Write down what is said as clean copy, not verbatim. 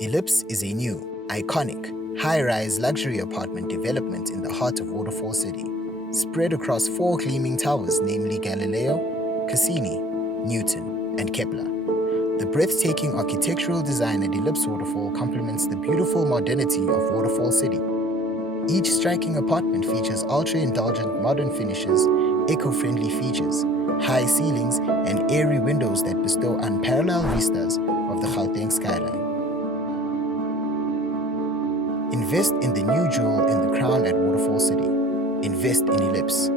Ellipse is a new, iconic, high-rise luxury apartment development in the heart of Waterfall City, spread across four gleaming towers, namely Galileo, Cassini, Newton, and Kepler. The breathtaking architectural design at Ellipse Waterfall complements the beautiful modernity of Waterfall City. Each striking apartment features ultra-indulgent modern finishes, eco-friendly features, high ceilings, and airy windows that bestow unparalleled vistas of the Gauteng skyline. Invest in the new jewel in the crown at Waterfall City. Invest in Ellipse.